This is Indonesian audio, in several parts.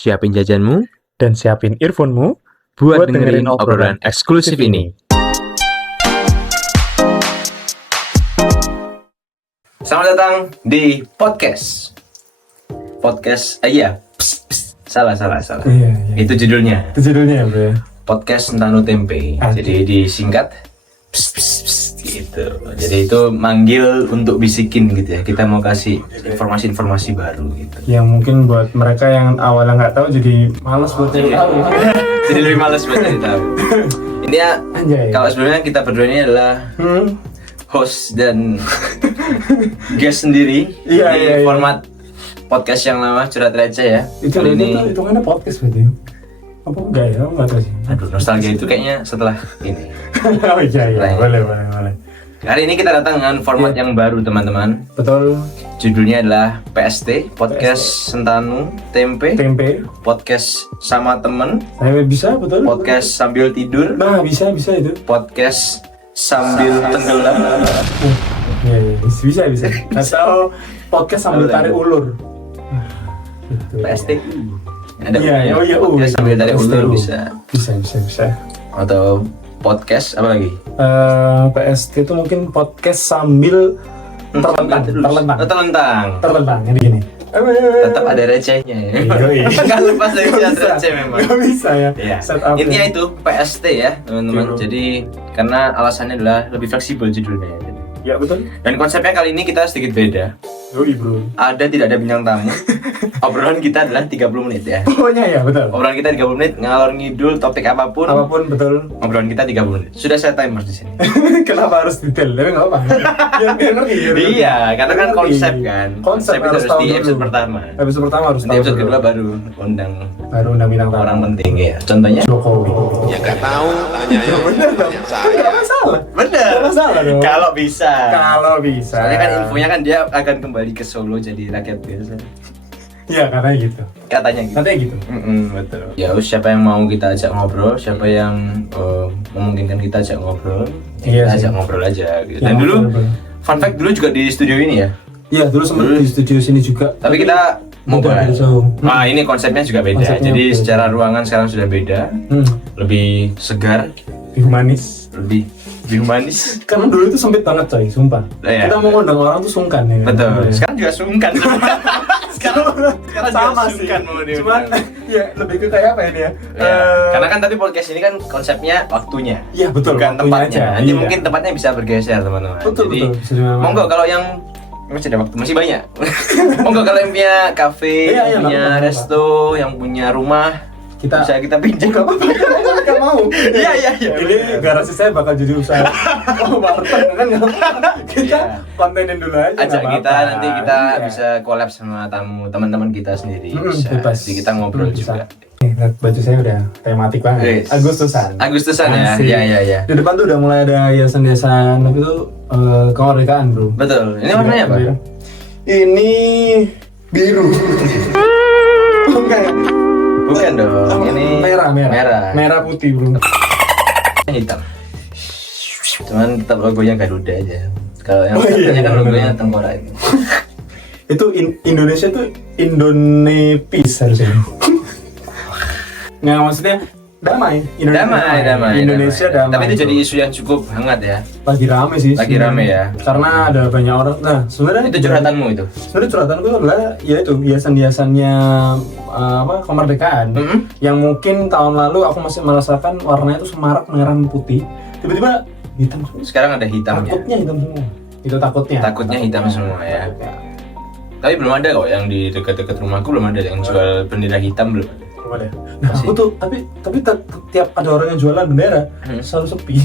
Siapin jajanmu dan siapin earphone-mu buat dengerin obrolan eksklusif ini. Selamat datang di podcast. Salah. Iya. Itu judulnya. Itu judulnya ya, bro. Podcast Sentanu Tempe. Jadi disingkat gitu. Jadi itu manggil untuk bisikin gitu ya. Kita mau kasih informasi-informasi baru gitu. Yang mungkin buat mereka yang awalnya nggak tahu jadi malas buat cari tahu. Jadi lebih malas buat cari tahu. Ini ya, Anjay. kalau sebelumnya kita berdua ini adalah host dan guest sendiri di Iya. format podcast yang lama Curhat Receh ya. Itu Kali ini, hitungannya podcast berarti. Apa enggak ya? Enggak tahu sih. aduh, nostalgia itu kayaknya setelah ini. Oh iya. Boleh. Hari ini kita datang dengan format yang baru teman-teman. Betul. Judulnya adalah PST, Podcast Sentanu Tempe. Podcast sama temen. Saya bisa, betul. Podcast sambil tidur. Nah, bisa itu. Podcast sambil tenggelam. Iya. Bisa. Atau podcast sambil tarik ulur. Gitu. PST. Ada Iya. podcast sambil tarik ulur bisa. Bisa. Atau podcast apa lagi? PST itu mungkin podcast sambil terlentang. Yang begini. Tetap ada recehnya ya. Nggak lepas dari receh memang. Gak bisa ya. Iya. Setup Intinya ya. itu PST ya teman-teman. Betul. Jadi karena alasannya adalah lebih fleksibel judulnya. Ya betul. Dan konsepnya kali ini kita sedikit beda. Yoi bro. Tidak ada bintang tamu. Obrolan kita adalah 30 menit ya. Pokoknya ya betul. Obrolan kita 30 menit, ngalor ngidul topik apapun. Betul. Obrolan kita 30 menit. Sudah saya timer di sini. Kenapa harus detail? Tapi nggak apa. Biar ngerti. Iya, karena kan Ngerti. konsep kan. Konsep itu harus harus tahu di episode dulu. pertama. Episode pertama harus Nanti tahu. episode dulu. kedua baru undang Baru undang bintang tamu. orang penting ya. Contohnya? Jokowi. Ya nggak tahu, tanya yang Bener dong. saya. Nggak masalah. Bener. Nggak masalah dong. Kalau bisa. Kalau bisa. Soalnya kan infonya kan dia akan kembali ke Solo jadi rakyat biasa. Iya katanya gitu. Katanya gitu. Betul. Ya wis, siapa yang mau kita ajak ngobrol, siapa yang memungkinkan kita ajak ngobrol, Iya kita sih. ajak ngobrol aja gitu. Ya, Dan dulu bener. fun fact dulu juga di studio ini ya. Iya dulu sempat di studio sini juga. Tapi kita udah mobile. jauh. Nah, ini konsepnya juga beda. Konsepnya Jadi beda. secara ruangan sekarang sudah beda, lebih segar, Humanis. lebih humanis. Karena dulu itu sempit banget coy, sumpah. Iya. Kita mau ngundang orang tuh sungkan ya. Betul. Iya. Sekarang juga sungkan. sekarang Sama juga sih. sungkan mau diundang. Cuman ya lebih ke kayak apa ini ya? Ya, karena kan tapi podcast ini kan konsepnya waktunya. Iya betul. Bukan waktunya tempatnya. aja. Nanti Iya. mungkin tempatnya bisa bergeser teman-teman. Betul. Jadi Bisa dimana-mana. monggo kalau yang masih ada waktu, masih banyak. Monggo kalau yang punya kafe, Iya, yang punya nggak apa-apa. resto, yang punya rumah, Kita bisa kita pinjam. Gak apa-apa, gak mau. Iya. Ini garasi saya bakal jadi usaha warteg kan nggak apa-apa. Kita Iya. kontenin dulu aja. Ajak nggak kita apa-apa. nanti kita Iya. bisa collab sama teman-teman kita sendiri. Bisa. Bebas. Jadi kita ngobrol Bisa. juga. Nih, lihat baju saya udah tematik banget. Yes. Agustusan ya. Asik. Iya. Di depan tuh udah mulai ada hiasan-hiasan tapi itu kemerdekaan bro. Betul. Ini warnanya apa? Iya. Ini biru. Bukan dong. Ini merah putih bro. Hitam. Cuman tetap logonya Garuda aja. Kalau yang Oh, iya, katanya kan iya, logonya benar. tengkorak itu. Itu Indonesia tuh Indonepis harusnya. Nggak maksudnya damai. Indonesia damai. Tapi itu jadi isu yang cukup hangat ya. lagi rame sih. Lagi sebenarnya. rame ya. Karena ada banyak orang. Nah sebenarnya Itu curhatanmu itu. Sebenarnya curhatan gue adalah ya itu hiasan-hiasannya kemerdekaan. Yang mungkin tahun lalu aku masih merasakan warnanya itu semarak merah putih. Tiba-tiba hitam semua. Sekarang ada hitamnya. Takutnya hitam semua. Itu takutnya. Takutnya hitam semua ya. Tapi belum ada kok yang di dekat-dekat rumahku, belum ada yang jual bendera hitam, belum ada. Belum ada. Nah, aku tuh tapi tiap ada orang yang jualan bendera selalu sepi.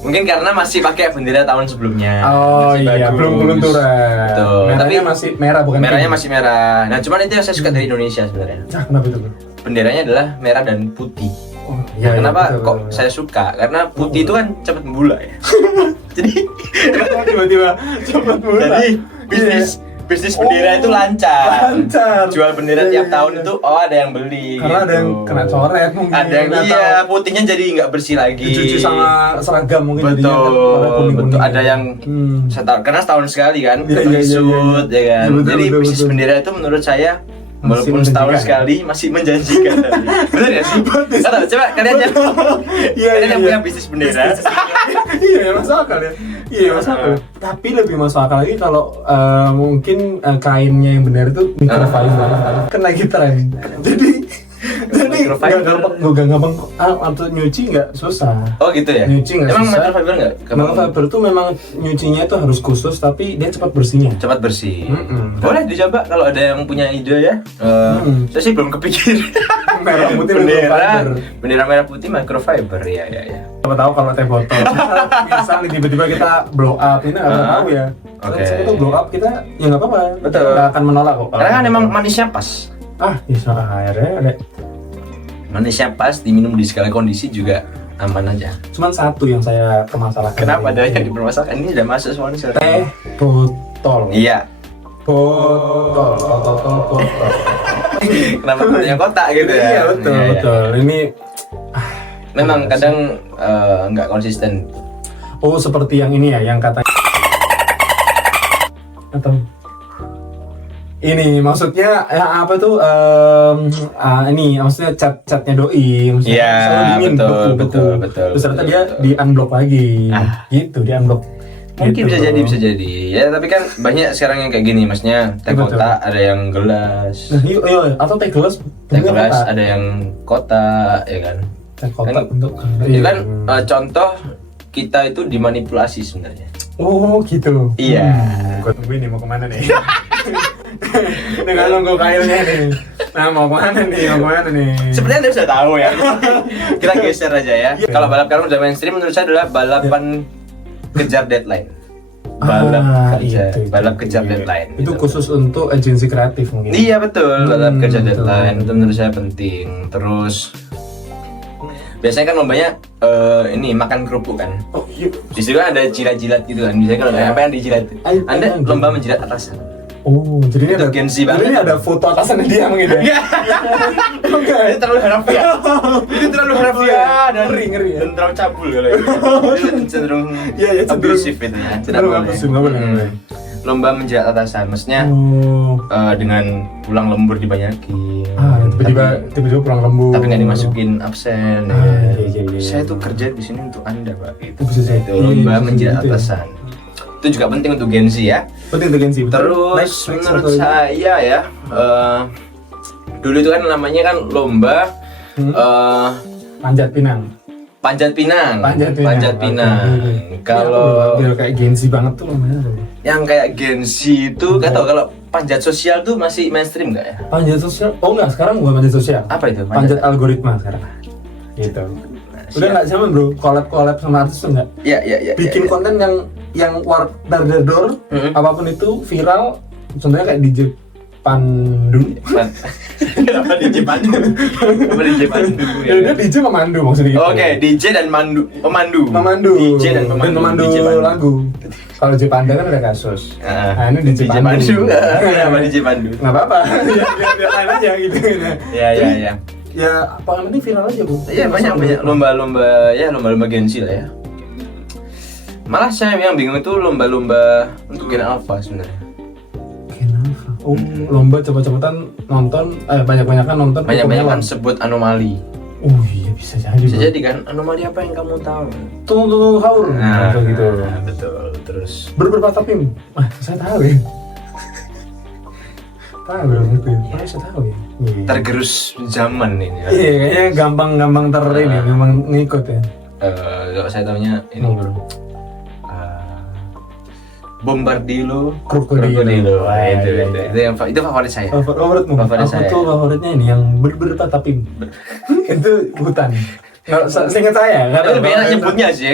Mungkin karena masih pakai bendera tahun sebelumnya. Oh Masih iya, bagus. belum turun. Betul. Merahnya Tapi masih merah bukan merahnya pink. masih merah. Nah, cuman itu yang saya suka dari Indonesia sebenarnya. Nah, kenapa itu, Bro? Benderanya adalah merah dan putih. Oh, Ya, kenapa betul, kok betul. saya suka? Karena putih itu kan cepat membula ya. Jadi Kenapa tiba-tiba cepat mulai? Jadi bisnis bendera itu lancar. Lancar. Jual bendera Iya, tiap iya, tahun iya. itu ada yang beli. Karena ada yang gitu. kena coret mungkin. Ada yang atau iya, putihnya jadi nggak bersih lagi. dicuci sama seragam mungkin jadinya kan warna Betul, kuning-kuning. betul. Ada yang setahun, karena setahun sekali kan, Iya, kita iya, iya, shoot, ya kan. Iya, betul, Jadi betul, bisnis betul. bendera itu menurut saya Walaupun setahun sekali masih menjanjikan. Bener ya sih? Atau coba kalian yang kalian yang punya bisnis bendera. Iya masuk akal ya. Iya masuk akal. Tapi lebih masuk akal lagi kalau mungkin kainnya yang benar itu microfiber. Kan lagi tren. Jadi nggak gampang atau nyuci nggak susah. Oh gitu ya? Nyuci nggak Emang susah. microfiber nggak? Microfiber tuh memang nyucinya itu harus khusus tapi dia cepat bersihnya. Cepat bersih. Mm-mm. Boleh dicoba kalau ada yang punya ide ya. Saya sih belum kepikir. Merah putih Bendera merah putih microfiber ya. Siapa tahu kalau teh botol. Misal nih tiba-tiba kita blow up ini nggak tahu ya. Oke. Itu blow up kita ya nggak apa-apa. Betul. Nggak akan menolak kok. Karena kan emang manisnya pas. Bisa akhirnya ada. Manisnya pas, diminum di segala kondisi juga aman aja. Cuman satu yang saya permasalahkan. Kenapa ada yang dipermasalahkan? Ini udah masuk sponsor. Teh botol. Iya. Botol. Kenapa punya kotak gitu ya? Iya betul. Ini memang kadang nggak konsisten. Oh seperti yang ini ya, yang kata atau ini maksudnya ya apa tuh ini maksudnya catnya doi maksudnya Iya, selalu dingin betul. terus ternyata dia di unblock lagi gitu di unblock Mungkin gitu. bisa jadi ya, tapi kan banyak sekarang yang kayak gini, maksudnya teh Betul. kotak, ada yang gelas, Nah, iya, atau teh gelas teh bentuknya gelas kotak. ada yang kotak ya kan. Teh kotak Kan- bentuk Itu kan contoh kita itu dimanipulasi sebenarnya. oh gitu. Iya. Gua tungguin nih mau kemana nih. Dengan nunggu kailnya nih. Nah mau kemana nih? Sebenarnya Anda sudah tahu ya. Kita geser aja ya. Kalau balap karung udah mainstream, menurut saya adalah balapan kejar deadline. Balap kejar deadline. Itu gitu. khusus untuk agensi kreatif mungkin. Iya betul, balap kejar betul. deadline itu menurut saya penting. Terus biasanya kan lombanya ini makan kerupuk kan. Oh iya. Di situ kan ada jilat-jilat gitu kan. Biasanya kalau apa yang dijilat? Anda lomba menjilat atasan. Oh, jadi ini Itu ada Gen Z banget. jadi ini ada foto atasannya dia mungkin ya. Ini terlalu harafiah. Ini terlalu harafiah dan Ngeri ya. dan terlalu cabul kalau itu. Itu cenderung Iya, cenderung- abusif itu ya. cenderung abusif, nggak boleh. Lomba menjilat atasan, maksudnya Oh. dengan pulang lembur dibanyakin. Tiba-tiba pulang lembur. Tapi nggak dimasukin absen. Iya. Saya tuh kerja di sini untuk Anda, Pak. Itu bisa jadi. Itu lomba Iya, menjilat gitu ya. atasan. Itu juga penting untuk Gen Z ya. Penting untuk Gen Z. Terus Next menurut satu lagi. saya ya, dulu itu kan namanya kan lomba Panjat Pinang. Panjat Pinang. Oke. Kalau biar kayak Gen Z banget tuh namanya. yang kayak Gen Z itu nggak tahu, kalau panjat sosial tuh masih mainstream nggak ya? Panjat sosial? Oh enggak, sekarang bukan panjat sosial. Apa itu? Panjat algoritma sekarang. Gitu. Udah nggak zaman bro, collab sama artis tuh nggak. Ya. Bikin konten yang dar door, Mhm. apapun itu viral. Contohnya kayak DJ Pandu. Kenapa DJ Pandu? Kenapa DJ Pandu? Ya, dia DJ pemandu maksudnya gitu. Oke, DJ dan pemandu. Pemandu. DJ dan pemandu. DJ Pandu. lagu. Kalau DJ Panda kan ada kasus. Nah, ini DJ DJ Pandu. Pandu. Kenapa DJ Pandu? Nggak apa-apa. Biar lain aja gitu. Ya. Ya, apa nanti viral aja bu. Iya, banyak lomba-lomba Gen Z lah ya. Malah saya yang bingung itu lomba-lomba untuk Gen Alpha sebenarnya. Kenapa? Oh, lomba cepet-cepetan nonton, banyak-banyakan nonton. Banyak-banyakan sebut anomali. Oh iya bisa jadi. Bisa Bro. jadi kan, anomali apa yang kamu tahu? Tunggu haur. Kayak gitu. Betul. Terus Berapa tapim? Saya tahu ya. Tahu gitu. Saya tahu ya. Iya. tergerus zaman ini. Ya. Iya, kayaknya gampang ini, gampang ngikut ya. Kalau saya tahunya ini Oh, bro. Bombardilo, Krokodilo. Wah, itu Iya. itu favorit saya. Favoritmu? Favorit Aku saya. tuh favoritnya ini yang berapa tapim. Itu hutan. Nggak, seingat saya. nggak tahu. Lebih enak nyebutnya sih,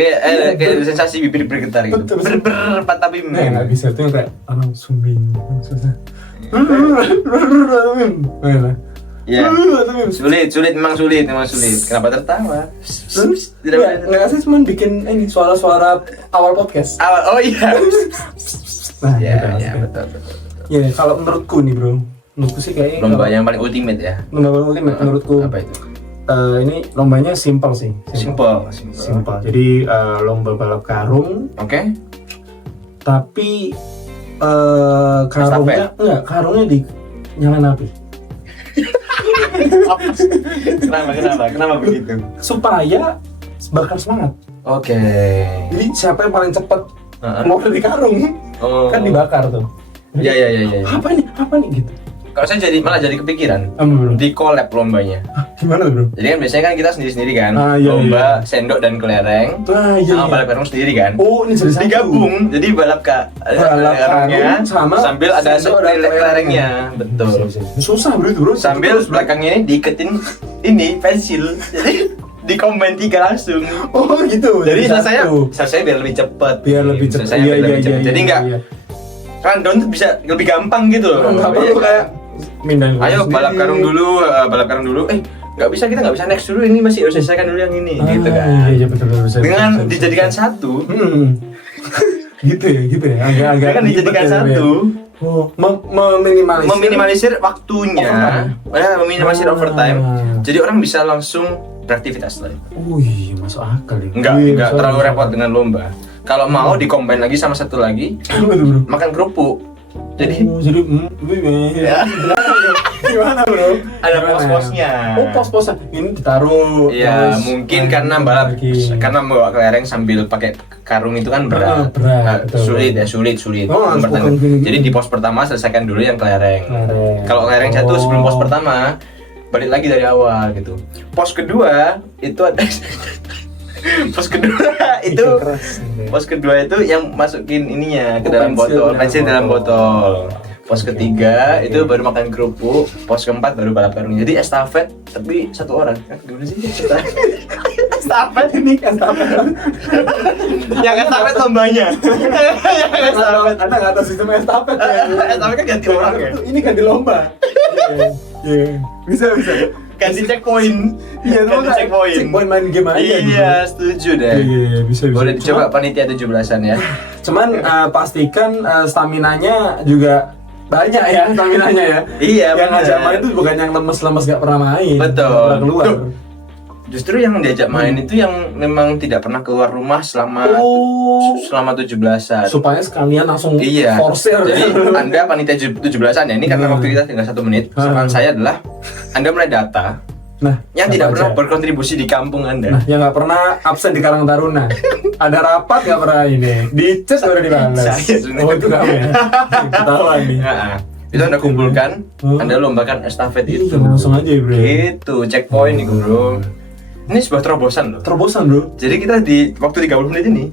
kayak sensasi bibir bergetar gitu. Betul. Berpatapim. Nah, nggak bisa tuh kayak orang sumbing. Susah. Ya. Sulit, memang sulit. Kenapa tertawa? Nggak sih cuma bikin ini suara-suara awal podcast. Oh iya. Nah, Ya, gitu maksudnya. betul. Ya, kalau menurutku nih bro, menurutku sih kayaknya Lomba yang paling ultimate ya. lomba ultimate menurutku. Apa itu? Ini lombanya simple sih. Simple. Jadi lomba balap karung, Oke. tapi karungnya dinyalain api. Kenapa begitu? Supaya bakar semangat. Oke. Jadi siapa yang paling cepat Heeh. keluar dari karung Oh. kan dibakar tuh. Iya. Apa nih gitu. Kalau saya malah jadi kepikiran Bro. di collab lombanya. Gimana bro? Jadi kan biasanya kan kita sendiri kan, Iya, lomba sendok dan kelereng, sama balap karung sendiri kan. Oh ini jadi satu. Digabung, jadi balap karungnya sama sambil ada sendok dan kelerengnya, betul. Susah bro itu bro. Sambil belakangnya ini diiketin ini pensil, jadi dikombin 3 langsung. Oh gitu. Jadi satu. selesai biar lebih cepet. Biar lebih cepat. Selesainya biar lebih cepet. Jadi nggak rundown tuh bisa lebih gampang gitu loh. Nggak perlu kayak mindahin. Ayo balap karung dulu. Nggak bisa, kita nggak bisa next dulu, ini masih harus selesaikan dulu yang ini, gitu kan. Iya betul bisa. Dengan bisa. dijadikan satu, gitu ya. Agak dengan dijadikan ribet ya, satu, Oh, meminimalisir. meminimalisir waktunya, meminimalisir overtime. Ah. Jadi orang bisa langsung beraktivitas lagi. Wih, masuk akal ya. Enggak terlalu repot dengan lomba. Kalau mau dikombin lagi sama satu lagi, Apa tuh, bro? makan kerupuk. Jadi gimana bro? ada Gimana? pos-posnya. Oh pos-posnya ini ditaruh. Iya, terus mungkin main karena balap, lagi. karena membawa kelereng sambil pakai karung itu kan berat. Berat, betul. Sulit. Oh, harus Pertama. pukul gini-gini. Jadi di pos pertama selesaikan dulu yang kelereng. Kelereng. Kalau kelereng satu Oh. sebelum pos pertama, balik lagi dari awal gitu. Pos kedua itu ada pos kedua itu keras. pos kedua itu yang masukin ininya ke Oh, dalam pensil botol, dalam pensil dalam botol. botol. Pos ketiga itu baru makan kerupuk, pos keempat baru balap karung. Jadi estafet tapi satu orang. Gimana sih? Estafet ini estafet. Yang estafet lombanya. Yang estafet. Ada nggak tahu sistem estafet ya? Estafet kan ganti orang ya. Ini ganti lomba. Iya. Bisa. Ganti checkpoint. Iya, ganti checkpoint. Checkpoint main game aja. Iya, setuju deh. Iya, bisa. Boleh dicoba panitia 17-an ya. Cuman pastikan staminanya juga banyak ya, staminanya ya. Iya, Yang bener. ngajak main itu bukan yang lemes-lemes gak pernah main. Betul. Gak pernah keluar. Tuh. Justru yang diajak main itu yang memang tidak pernah keluar rumah selama Oh. selama 17-an. Supaya sekalian langsung Iya. forcer. Jadi Anda panitia 17-an ya. Ini karena waktu kita tinggal 1 menit. Saran saya adalah Anda mulai data Nah, yang apa tidak aja? pernah berkontribusi di kampung Anda. Nah, yang nggak pernah absen di Karang Taruna. Ada rapat nggak pernah ini. Di chat udah dibalas. Saya sebenarnya. Oh itu kamu ya. Ketahuan nih. Nah, itu Anda kumpulkan, Anda lombakan estafet Iya, itu. langsung aja ya, bro. Gitu, checkpoint nih, Bro. Ini sebuah terobosan loh. Terobosan bro. Jadi kita di waktu 30 menit ini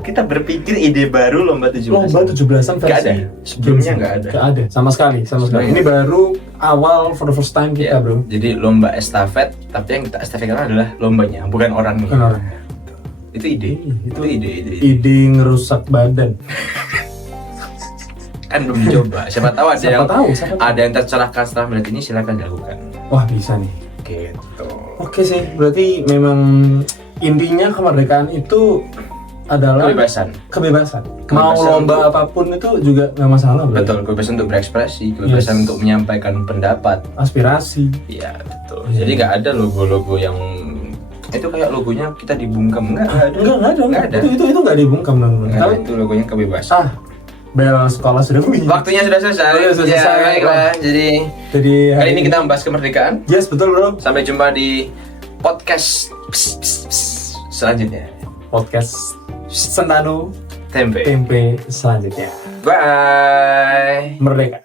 kita berpikir ide baru lomba 17. Lomba 17-an versi. Nggak ada. Sebelumnya nggak ada. Nggak ada. Sama sekali. Sebenarnya. Ini baru awal for the first time Iya, kita bro. Jadi lomba estafet, tapi yang kita estafetkan adalah lombanya, bukan orangnya. Bukan orang. Itu ide. Itu ide. Ide ngerusak badan. Kan belum dicoba. Siapa tahu ada Siapa yang tahu, siapa tahu. ada yang tercerahkan setelah melihat ini, silakan dilakukan. Wah bisa nih. Gitu. Oke sih. Berarti memang intinya kemerdekaan itu adalah Kebebasan. kebebasan. Mau Kebebasan lomba untuk- apapun itu juga nggak masalah bro. Betul, kebebasan untuk berekspresi, kebebasan Yes. untuk menyampaikan pendapat. Aspirasi. Iya, betul. Iya. Jadi nggak ada logo-logo yang itu kayak logonya kita dibungkam, nggak ada. Nggak ada. ada. Itu nggak dibungkam Nggak ada, Tapi itu logonya kebebasan. bel sekolah sudah bunyi. Waktunya sudah selesai. Iya, sudah selesai. Ya, baiklah. Jadi Jadi kali ini kita membahas kemerdekaan. yes betul bro. Sampai jumpa di podcast selanjutnya. Podcast Sentanu Tempe. Tempe selanjutnya. Bye. Merdeka.